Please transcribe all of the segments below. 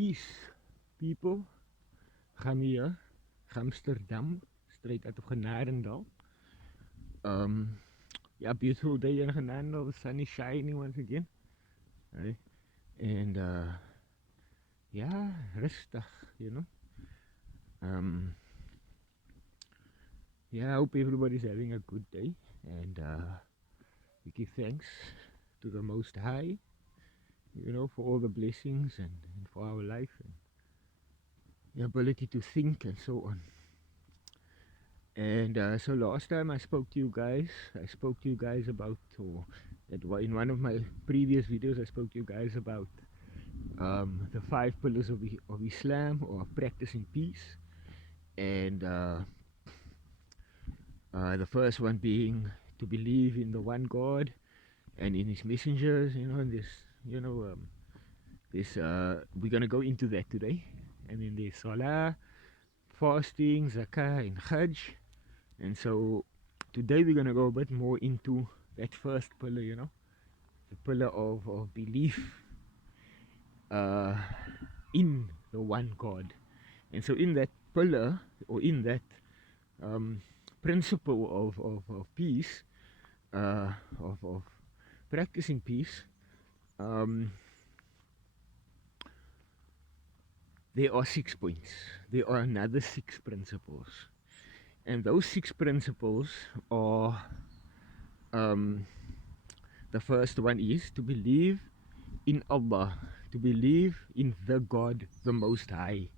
Peace, people. I'm here, Amsterdam, straight out of Genadendal. Yeah, beautiful day in Genadendal. The sun is shining once again. Right? And yeah, rustig, you know. Yeah, I hope everybody's having a good day. And we give thanks to the Most High, you know, for all the blessings and for our life and the ability to think and so on. And so last time I spoke to you guys about, or in one of my previous videos, I spoke to you guys about the 5 pillars of Islam, or practicing peace. And the first one being to believe in the one God and in His messengers, you know, and this, you know, we're gonna go into that today. And then there's Salah, fasting, Zakah, and Hajj. And so today we're going to go a bit more into that first pillar, you know, the pillar of belief in the one God. And so in that pillar, or in that principle of peace, of practicing peace, there are 6 points. There are another 6 principles. And those 6 principles are, the first one is to believe in Allah, to believe in the God, the Most High,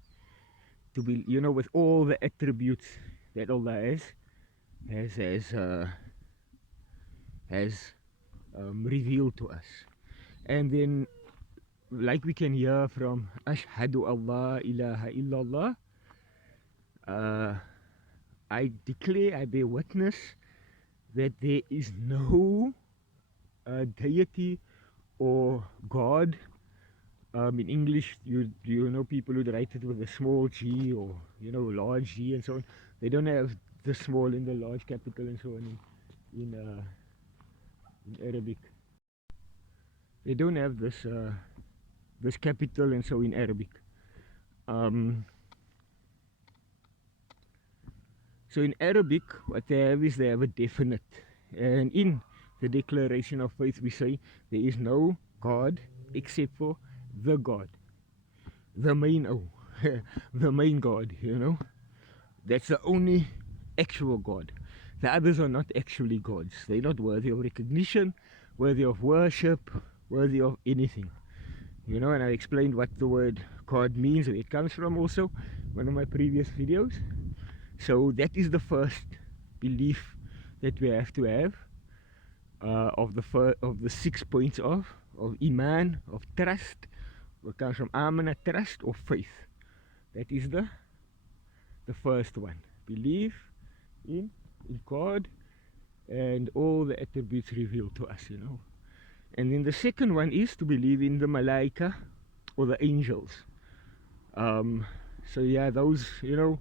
to be, you know, with all the attributes that Allah has revealed to us. And then, like we can hear from Ashhadu Allah ilaha illallah, I declare, I bear witness that there is no deity or God. In English, you know, people who write it with a small g, or, you know, large G and so on. They don't have the small and the large capital and so on in Arabic. They don't have this this capital and so in Arabic. So in Arabic, what they have is they have a definite. And in the declaration of faith, we say there is no God except for the God, the main the main God, you know. That's the only actual God. The others are not actually gods. They're not worthy of recognition, worthy of worship, worthy of anything, you know. And I explained what the word God means, where it comes from, also one of my previous videos. So that is the first belief that we have to have, of the 6 points of iman, of trust. It comes from amana, trust, or faith. That is the first one. Believe in God and all the attributes revealed to us, you know. And then the second one is to believe in the malaika, or the angels. So yeah, those, you know,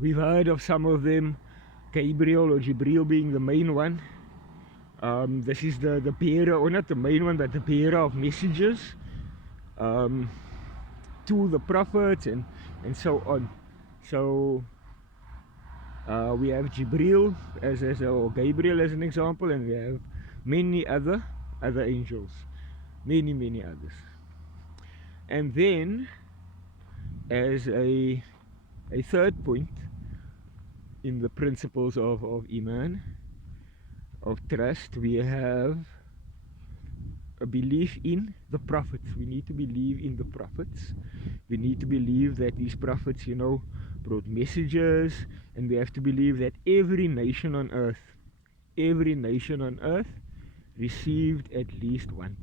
we've heard of some of them, Gabriel or Jibril being the main one. This is the bearer, or not the main one, but the bearer of messages to the prophets and so on. So we have Jibril or Gabriel as an example, and we have many other angels, many others. And then, as a third point in the principles of iman, of trust, we have a belief in the prophets. We need to believe in the prophets. We need to believe that these prophets, you know, brought messages, and we have to believe that every nation on earth received at least one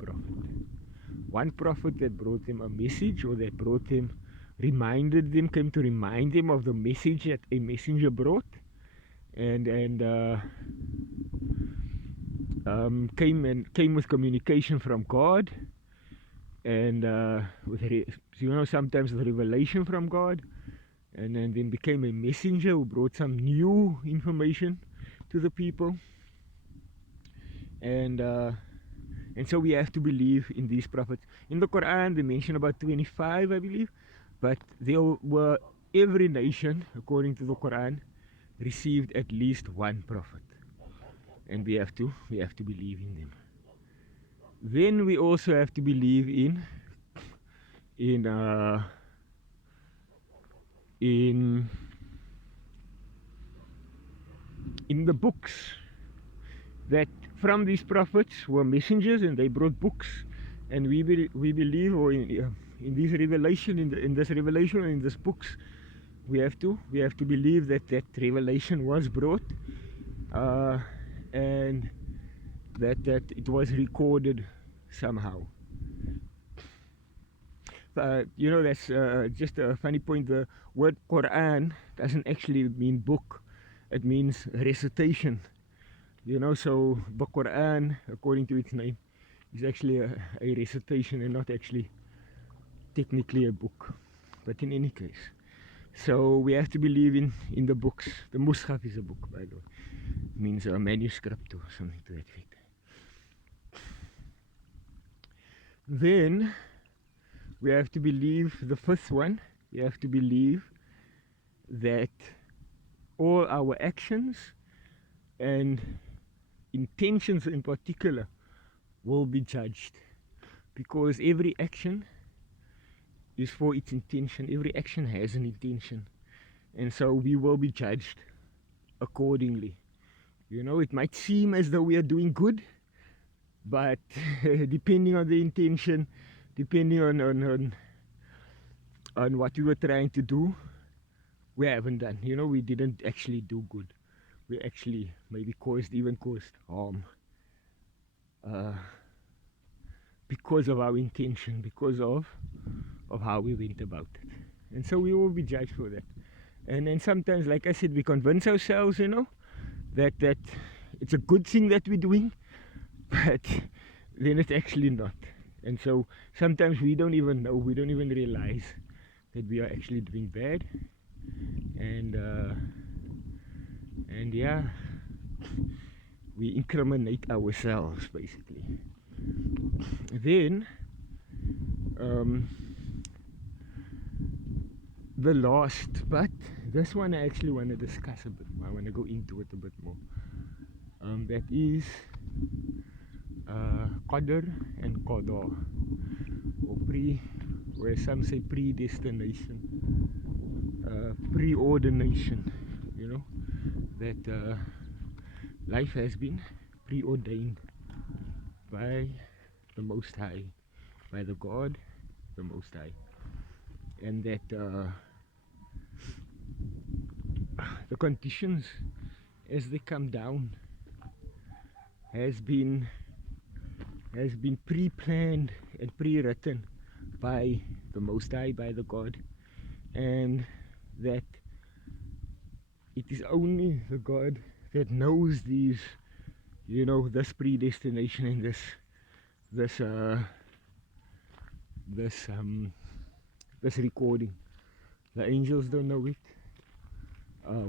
prophet that brought them a message, or that brought them, came to remind them of the message that a messenger brought, and came with communication from God, and with you know, sometimes with revelation from God, and then became a messenger who brought some new information to the people, and And so we have to believe in these prophets. In the Quran, they mention about 25, I believe, but there were, every nation, according to the Quran, received at least one prophet, and we have to believe in them. Then we also have to believe in in the books, that from these prophets were messengers and they brought books, and we believe, or in this revelation, in this revelation, in these books, we have to believe that revelation was brought, and that it was recorded somehow. You know, that's just a funny point. The word Quran doesn't actually mean book, it means recitation. You know, so the Quran, according to its name, is actually a recitation and not actually technically a book. But in any case, so we have to believe in the books. The Mus'haf is a book, by the way. It means a manuscript or something to that effect. Then we have to believe the fifth one. We have to believe that all our actions and intentions in particular will be judged, because every action is for its intention. Every action has an intention, and so we will be judged accordingly. You know, it might seem as though we are doing good, but depending on the intention, depending on what we were trying to do, we haven't done. You know, we didn't actually do good. We actually maybe caused harm, because of our intention, because of how we went about it. And so we will be judged for that. And then sometimes, like I said, we convince ourselves, you know, that it's a good thing that we're doing, but then it's actually not. And so sometimes we don't even know, we don't even realize that we are actually doing bad. And yeah, we incriminate ourselves basically. Then the last, but this one I actually want to discuss a bit more. I want to go into it a bit more. That is Qadr and Qadar, or where some say predestination, preordination. You know, that life has been preordained by the Most High, by the God, the Most High, and that the conditions as they come down has been pre-planned and pre-written by the Most High, by the God, and that it is only the God that knows these, you know, this predestination and this recording. The angels don't know it.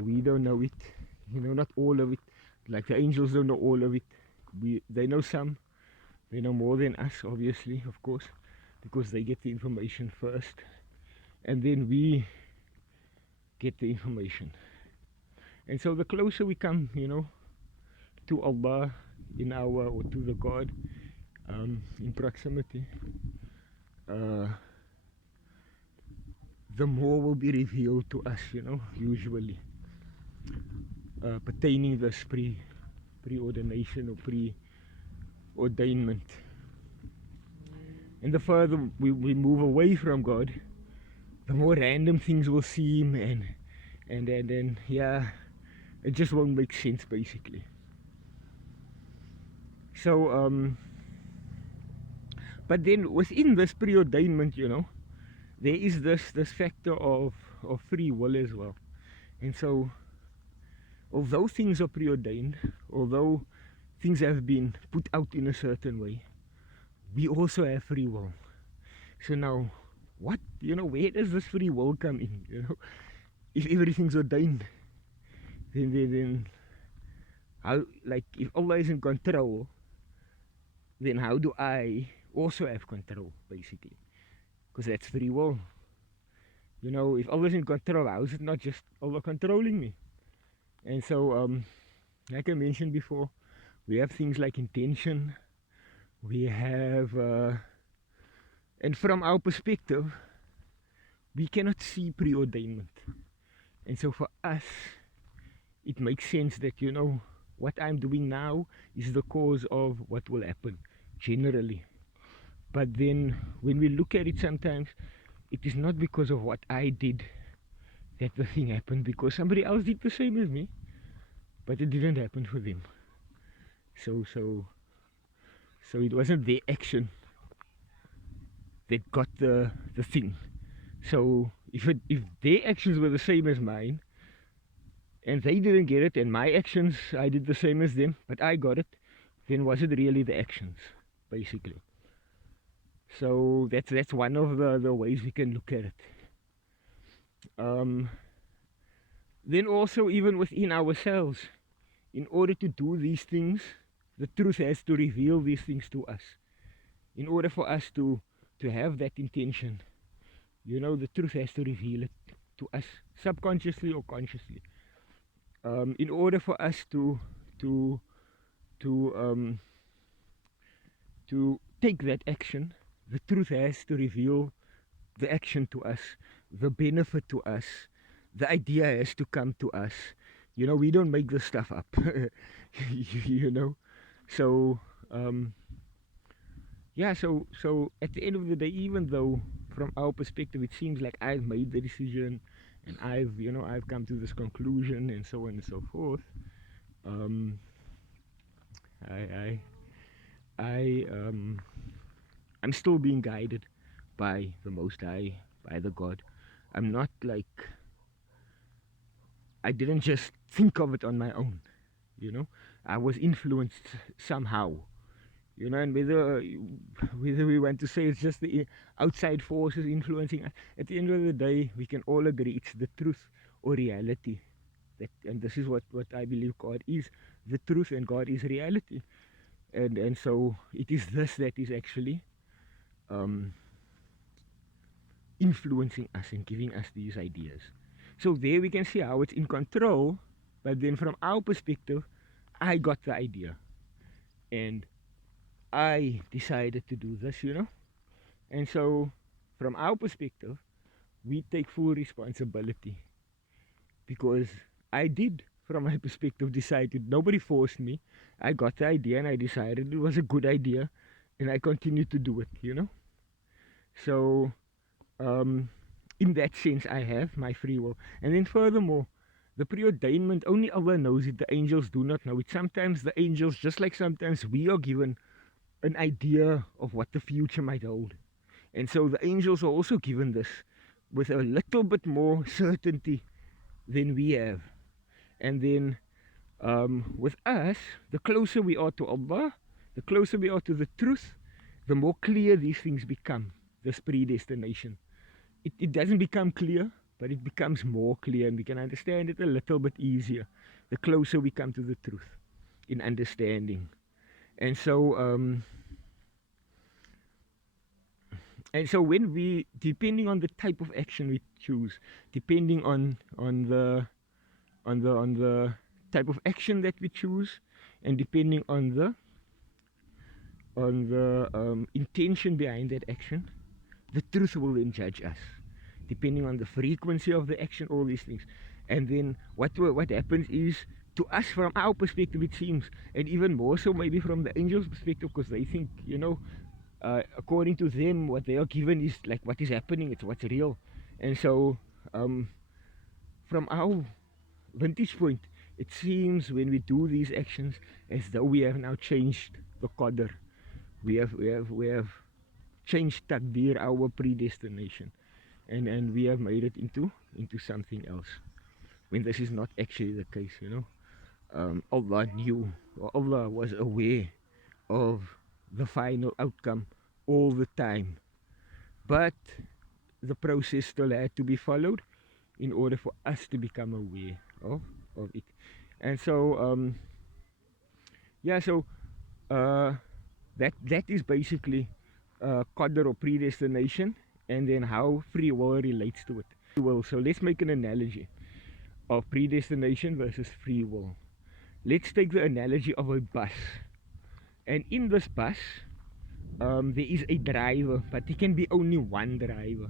We don't know it. You know, not all of it. Like the angels don't know all of it. They know some. They know more than us, obviously, of course, because they get the information first, and then we get the information. And so the closer we come, you know, to Allah or to the God, in proximity, the more will be revealed to us, you know, usually, pertaining this preordination or pre-ordainment. And the further we move away from God, the more random things will seem, and yeah, it just won't make sense basically. So but then within this preordainment, you know, there is this factor of free will as well. And so although things are preordained, although things have been put out in a certain way, we also have free will. So now, what, you know, where does this free will come in? You know, if everything's ordained, then how, like, if Allah is in control, then how do I also have control, basically? Because that's free will. You know, if Allah is in control, how is it not just Allah controlling me? And so, like I mentioned before, we have things like intention. We have, and from our perspective, we cannot see preordainment. And so for us, it makes sense that, you know, what I'm doing now is the cause of what will happen, generally. But then when we look at it sometimes, it is not because of what I did that the thing happened, because somebody else did the same as me, but it didn't happen for them. So it wasn't their action that got the thing. So if their actions were the same as mine, and they didn't get it, and my actions, I did the same as them, but I got it, then was it really the actions, basically? So that's one of the ways we can look at it. Then also, even within ourselves, in order to do these things, the truth has to reveal these things to us. In order for us to have that intention, you know, the truth has to reveal it to us, subconsciously or consciously. In order for us to to to to take that action, the truth has to reveal the action to us, the benefit to us, the idea has to come to us. You know, we don't make this stuff up. You know, so yeah, so at the end of the day, even though from our perspective it seems like I've made the decision and I've come to this conclusion and so on and so forth, um, I I I'm still being guided by the Most High, by the God. I'm not like, I didn't just think of it on my own, you know. I was influenced somehow, you know, and whether we want to say it's just the outside forces influencing us, at the end of the day, we can all agree it's the truth or reality. That, and this is what I believe God is, the truth, and God is reality. And so it is this that is actually um, influencing us and giving us these ideas. So there we can see how it's in control, but then from our perspective, I got the idea and I decided to do this, you know. And so from our perspective, we take full responsibility because I did, from my perspective, decided. Nobody forced me. I got the idea and I decided it was a good idea, and I continued to do it, you know. So um, in that sense, I have my free will. And then furthermore, the preordainment, only Allah knows it. The angels do not know it. Sometimes the angels, just like sometimes we are given an idea of what the future might hold. And so the angels are also given this with a little bit more certainty than we have. And then with us, the closer we are to Allah, the closer we are to the truth, the more clear these things become, this predestination. It doesn't become clear, but it becomes more clear, and we can understand it a little bit easier the closer we come to the truth in understanding. And so when we, depending on the type of action we choose, depending on the type of action that we choose, and depending on the intention behind that action, the truth will then judge us, depending on the frequency of the action, all these things. And then what happens is, to us, from our perspective, it seems, and even more so maybe from the angels' perspective, because they think, you know, according to them, what they are given is like what is happening, it's what's real. And so from our vantage point, it seems when we do these actions as though we have now changed the qadr. We have changed takdir, our predestination, and we have made it into something else, when this is not actually the case, you know. Allah knew, or Allah was aware of the final outcome all the time, but the process still had to be followed in order for us to become aware of it. And so yeah, so that is basically qadr or predestination, and then how free will relates to it. Well, so let's make an analogy of predestination versus free will. Let's take the analogy of a bus, and in this bus, there is a driver, but there can be only one driver.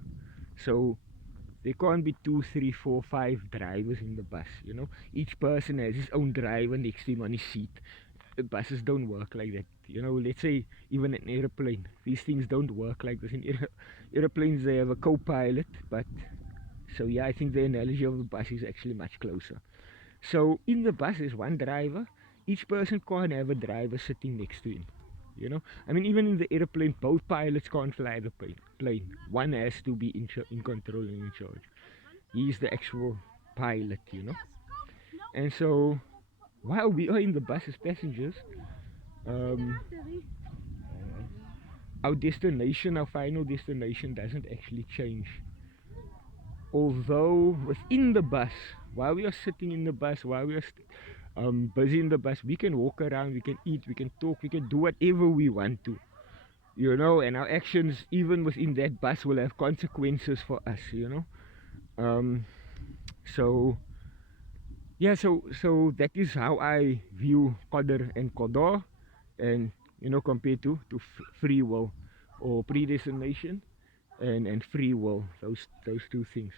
So there can't be two, three, four, five drivers in the bus. You know, each person has his own driver next to him on his seat. Buses don't work like that. You know, let's say even an airplane. These things don't work like this. In airplanes, they have a co-pilot, but so yeah, I think the analogy of the bus is actually much closer. So in the bus is one driver. Each person can't have a driver sitting next to him. You know, I mean, even in the airplane, both pilots can't fly the plane. One has to be in control and in charge. He's the actual pilot, you know. And so, while we are in the bus as passengers, um, our destination, our final destination, doesn't actually change. Although within the bus, while we are sitting in the bus, while we are busy in the bus, we can walk around, we can eat, we can talk, we can do whatever we want to, you know, and our actions even within that bus will have consequences for us, you know. So yeah, so that is how I view qadr and qadar, and you know, compared to free will or predestination and free will, those two things.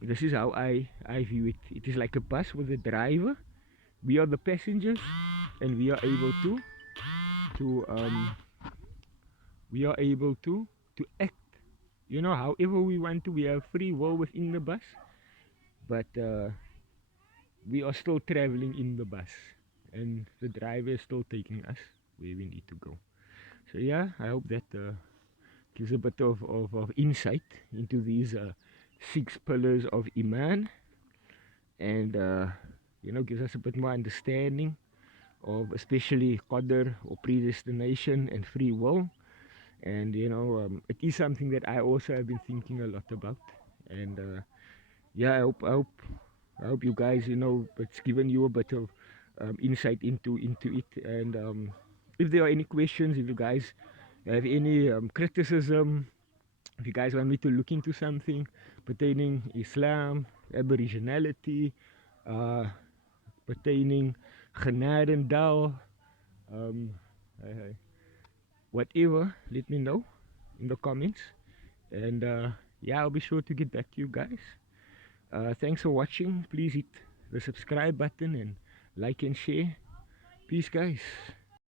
This is how I view it. It is like a bus with a driver. We are the passengers, and we are able to we are able to act, you know, however we want to. We have free will within the bus, but we are still traveling in the bus, and the driver is still taking us where we need to go. So yeah, I hope that gives a bit of insight into these 6 pillars of Iman, and you know, gives us a bit more understanding of especially qadr or predestination and free will. And you know, it is something that I also have been thinking a lot about. And yeah, I hope you guys, you know, it's given you a bit of insight into it. And if there are any questions, if you guys have any criticism, if you guys want me to look into something pertaining Islam, Aboriginality, uh, pertaining genadendal, um, uh, whatever, let me know in the comments. And yeah, I'll be sure to get back to you guys. Thanks for watching. Please hit the subscribe button and like and share. Peace, guys.